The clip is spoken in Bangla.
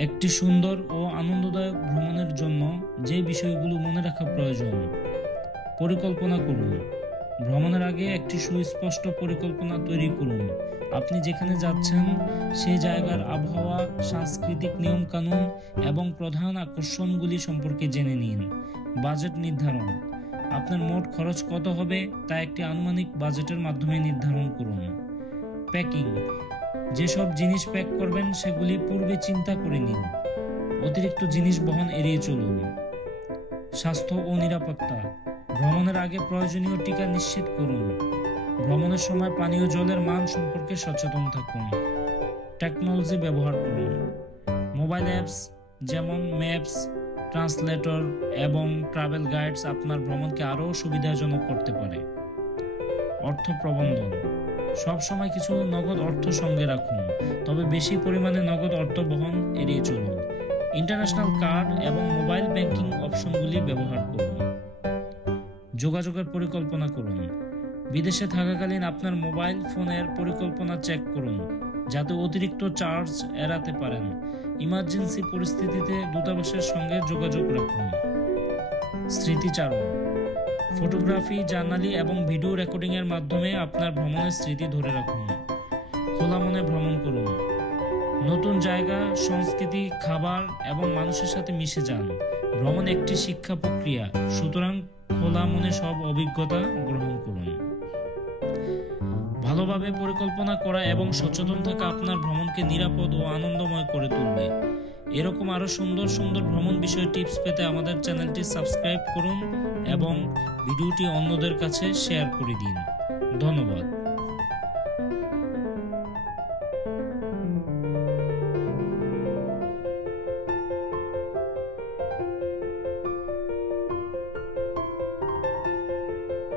একটি সুন্দর ও আনন্দদায়ক ভ্রমণের জন্য যে বিষয়গুলো মনে রাখা প্রয়োজন, পরিকল্পনা করুন। ভ্রমণের আগে একটি সুস্পষ্ট পরিকল্পনা তৈরি করুন। আপনি যেখানে যাচ্ছেন সেই জায়গার আবহাওয়া, সাংস্কৃতিক নিয়মকানুন এবং প্রধান আকর্ষণগুলি সম্পর্কে জেনে নিন। বাজেট নির্ধারণ। আপনার মোট খরচ কত হবে, তা একটি আনুমানিক বাজেটের মাধ্যমে নির্ধারণ করুন। প্যাকিং। যেসব জিনিস প্যাক করবেন, সেগুলি পূর্বে চিন্তা করে নিন। অতিরিক্ত জিনিস বহন এড়িয়ে চলুন। স্বাস্থ্য ও নিরাপত্তা। ভ্রমণের আগে প্রয়োজনীয় টিকা নিশ্চিত করুন। ভ্রমণের সময় পানীয় জলের মান সম্পর্কে সচেতন থাকুন। টেকনোলজি ব্যবহার করুন। মোবাইল অ্যাপস যেমন ম্যাপস, ট্রান্সলেটর এবং ট্রাভেল গাইডস আপনার ভ্রমণকে আরও সুবিধাজনক করতে পারে। অর্থ প্রবন্ধন। সব সময় কিছু নগদ অর্থ সঙ্গে রাখুন, তবে বেশি পরিমাণে নগদ অর্থ বহন এড়িয়ে চলুন। ইন্টারন্যাশনাল কার্ড এবং মোবাইল ব্যাংকিং অপশনগুলি ব্যবহার করুন। যোগাযোগের পরিকল্পনা করুন। বিদেশে থাকাকালীন আপনার মোবাইল ফোনের পরিকল্পনা চেক করুন, যাতে অতিরিক্ত চার্জ এড়াতে পারেন। ইমার্জেন্সি পরিস্থিতিতে দূতাবাসের সঙ্গে যোগাযোগ রাখুন। স্মৃতিচারণ। ফটোগ্রাফি, জার্নালি এবং ভিডিও রেকর্ডিং এর মাধ্যমে আপনার ভ্রমণের স্মৃতি ধরে রাখুন। খোলা মনে ভ্রমণ করুন। নতুন জায়গা, সংস্কৃতি, খাবার এবং মানুষের সাথে মিশে যান। ভ্রমণ একটি শিক্ষা প্রক্রিয়া। সুতরাং খোলা মনে সব অভিজ্ঞতা গ্রহণ করুন। ভালোভাবে পরিকল্পনা করা এবং সচেতন থাকা আপনার ভ্রমণকে নিরাপদ ও আনন্দময় করে তুলবে। এরকম আরও সুন্দর সুন্দর ভ্রমণ বিষয়ে টিপস পেতে আমাদের চ্যানেলটি সাবস্ক্রাইব করুন এবং ভিডিওটি অন্যদের কাছে শেয়ার করে দিন। ধন্যবাদ।